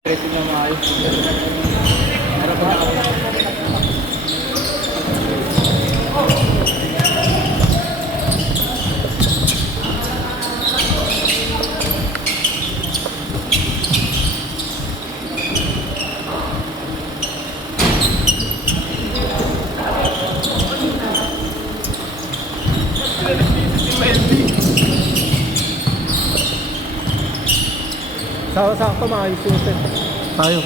Ito na maayos. Meron pa ako. Sakto maayos yung set. Tayo.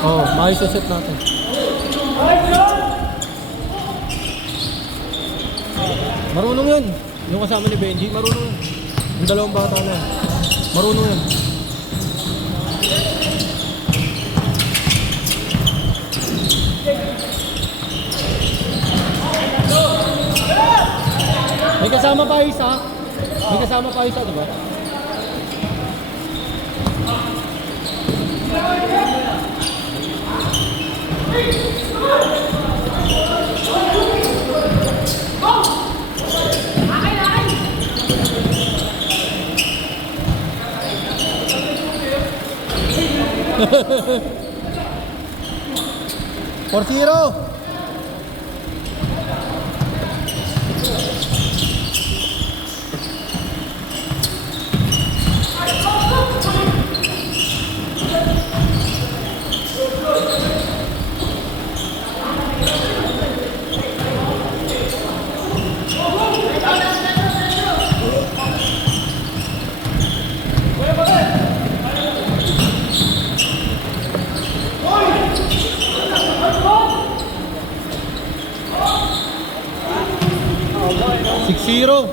Oo, maayos yung set natin. Marunong yan. Yung kasama ni Benji, marunong yan. Yung dalawang bata na yan. Marunong yan. May kasama pa isa. May kasama pa isa, diba? For zero. Six zero.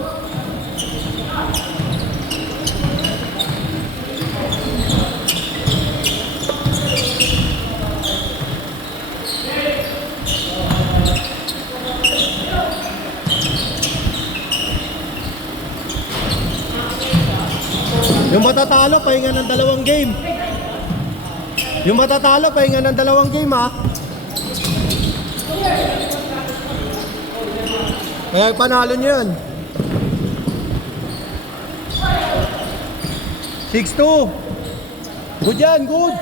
Yung matatalo, pahinga ng dalawang game. Yung matatalo, pahinga ng dalawang game, ha? Kaya panalo nyo yun. 6-2. Good yan, good.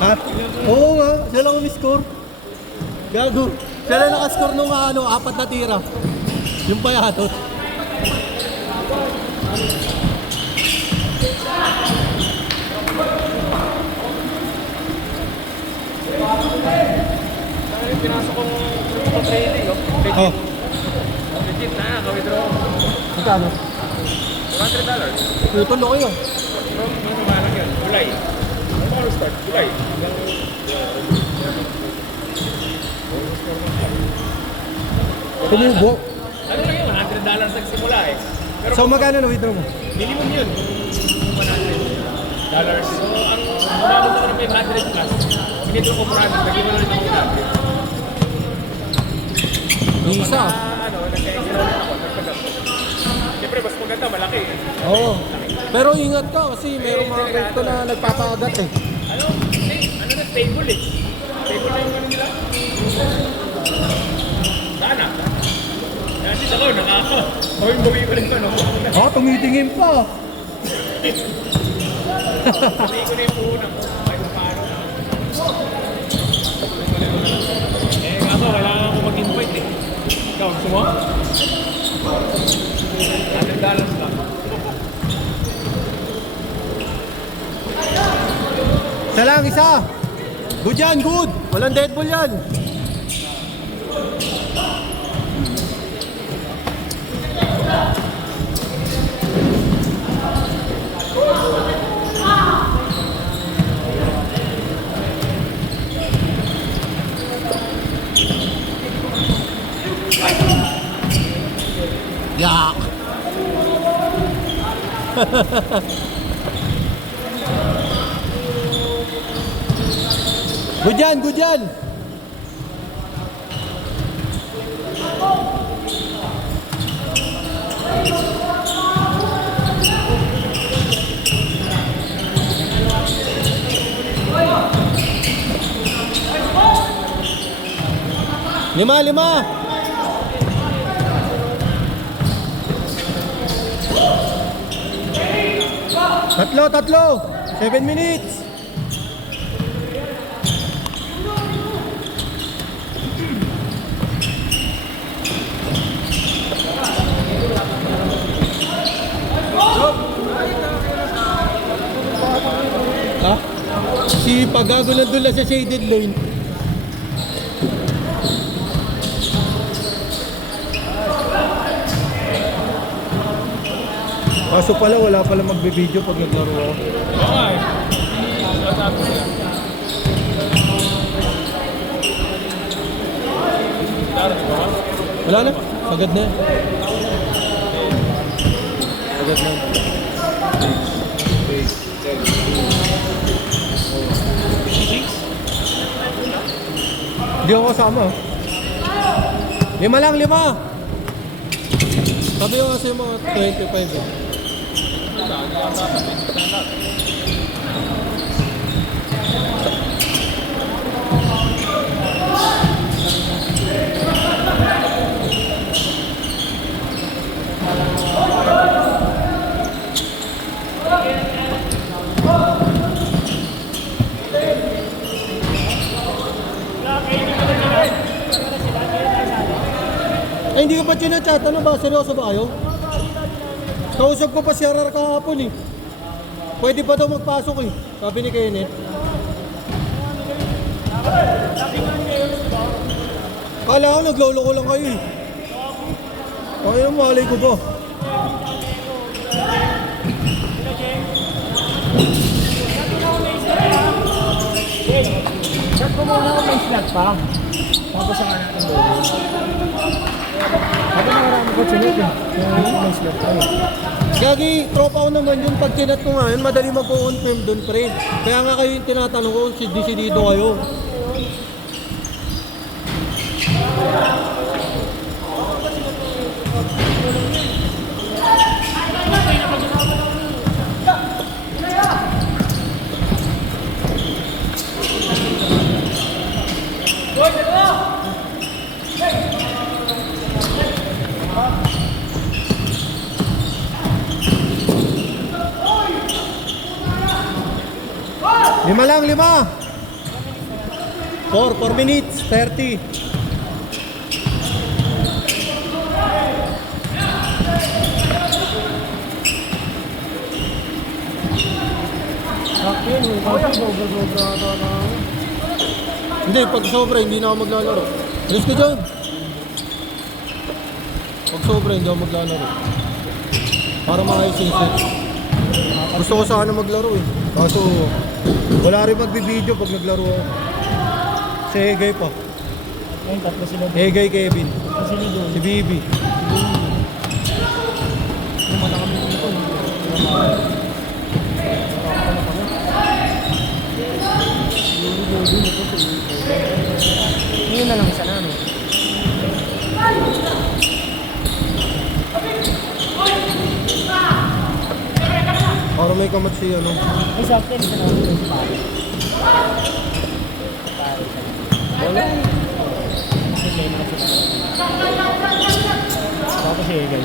At, oo nga, siya lang umiscore. Gago. Siya lang nakascore nung apat na tira. Yung payatot. Yung pinasok kong training, no? Oh. Legit na, ka-withdraw. Magkano? $100. Putol ako yun. From, lang yun, July. Ano start? July. Tumubo. Ano lang yun, $100 nagsimula eh. Pero So magkano na withdraw mo? minimum yun. $100. So, ang umabot ako ng 500 plus. Sinidro ko 400, naging mo na rin ako 100. Isa. Nagka-extra ulit ako, nagpagat. Siyempre, mas maganda, malaki eh. Oo. Pero ingat ka kasi merong mga kwento na nagpapagat eh. Ano na, stable eh. Stable na yung ano nila. Sana. Kaya sis ako, bawin-bawi ko rin ko, no? Oo, tumitingin pa. Bawin ko na yung puhunan ko. Kahit paano na. Kaso, kailangan ko mag-invite eh. Ikaw, gusto mo? $100 lang. Isa lang, isa. Good yan, good. Walang dead ball yan. Yak. Good yan, good yan. 5. Tatlo. 7 minutes. Ha? Si Pagago nandun lang sa shaded lane. Kaso pala, wala pala magbe-video pag naglaro ako. Oo nga eh. Sasabi ko yan. Daro, di ba? Wala na, sagad na yan. Sagad na. Hindi ako kasama. 5 lang, 5! Sabi ko kasi mga 25 eh. Eh, hindi ko pa chinachat. Ano ba? Seryoso ba kayo? Kausap ko pa si Arar kahapon eh. Pwede pa daw magpasok eh. Sabi ni Kenneth. Kala ko nagloloko lang kayo eh. Ay, ang malay ko ba? Chat ko muna ako may slot pa. Tapos ang natin doon. Sabi na marami ko chinit eh. May slot pa eh. Gagi, tropa ko naman yun. Pag chinat ko nga yun, madali magpo-confirm dun, pre. Kaya nga kayo yung tinatanong ko kung desidido kayo. Lima lang, 5. 4 minutes, 30. Sakto yun. Kasi sobra-sobra ata na. Hindi, pag sobra, hindi na ako maglalaro. Alis ka dyan. Pag sobra, hindi ako maglalaro. Para maayos yung set. Gusto ko sana maglaro eh. Kaso, wala rin magbibideo pag naglaro ako. Si Egay pa. Ayun, tatlo sila doon. Egay, Kevin. Kasi ni doon. Si Bibi. Lumala kami dito. Yun na lang isa namin. Para may kamat si ano. Ay, sakto yun. Isa namin yung pare. Wala. Kasi siya yung mga sila. Tapos si Egan.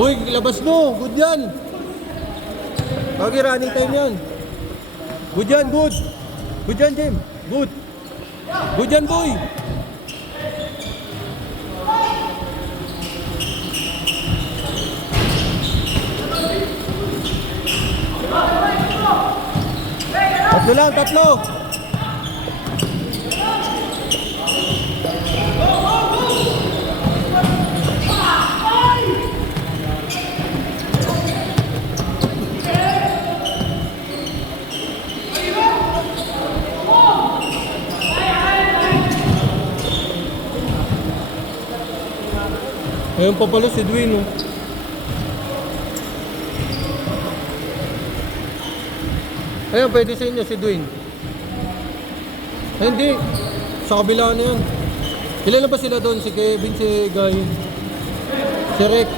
Uy, labas mo. Good yan. Lagi running time yan. Good yan, good. Good yan, Jim. Good. Good yan, boy. Tatlo lang, tatlo. Ayun pa pala si Dwayne, oh. Ayun, pwede sa inyo si Dwayne. Ay, hindi. Sa kabila na yan. Ilan na ba sila doon? Si Kevin, si Guy, si Rick.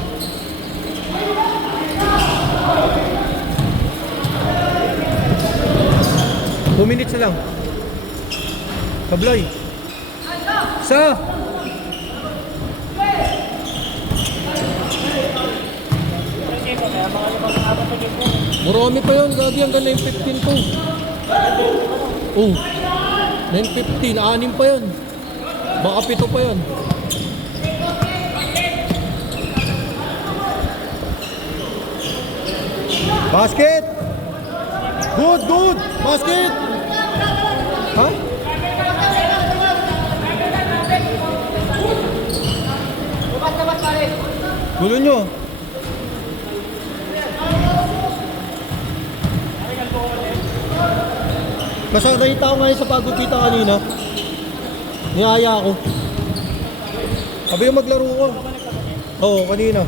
2 minutes na lang. Sablay. Sa. Marami pa yun. Gagi hanggang 9:15 to. Oh. 9:15. 6 pa yan. Baka 7 pa yan. Basket! Good, good! Basket! Ha? Gulo nyo. Basta nakita ko ngayon sa pagod kita kanina. Niyaya ako. Sabi yung maglaro ko. Oo, kanina.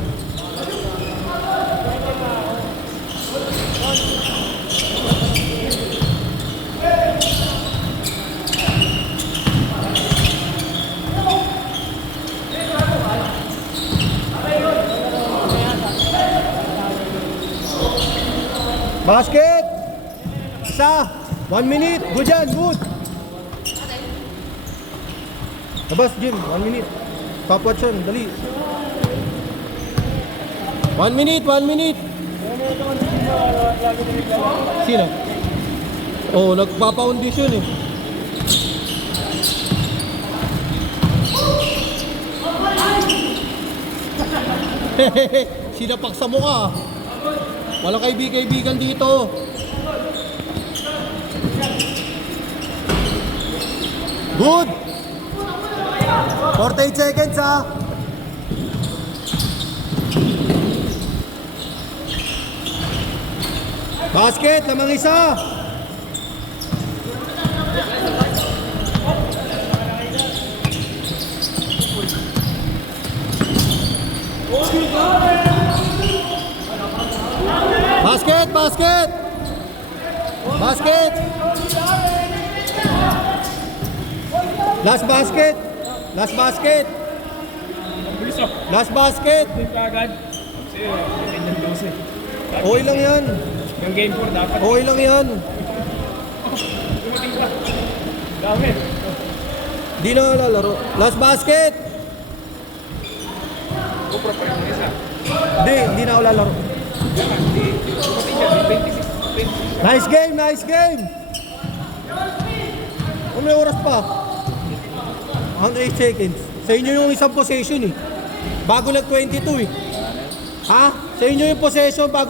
Basket! Isa! 1 minute! Good yan! Good! Labas, Jim. 1 minute. Stopwatch yan. Dali. 1 minute! 1 minute! Sino? Oh, nagpapa-audition eh. Sinapak sa mukha. Walang kaibigan dito. Good! 48 seconds ha. Basket, lamang isa. Basket, basket. Basket. Last basket. Last basket. Bilis oh. Last basket. Game ka agad. Kasi, ganyan 12. Okay lang yan. Yung game 4 dapat. Okay lang yan. Dumating pa. Dami. Di na lalaro. Last basket. Kupro pa rin isa. Hindi na ako lalaro. Dumating siya. 26. Nice game, nice game. Oh, may oras pa. 108 seconds. Sa inyo yung isang possession eh. Bago nag-22 eh. Ha? Sa inyo yung possession bago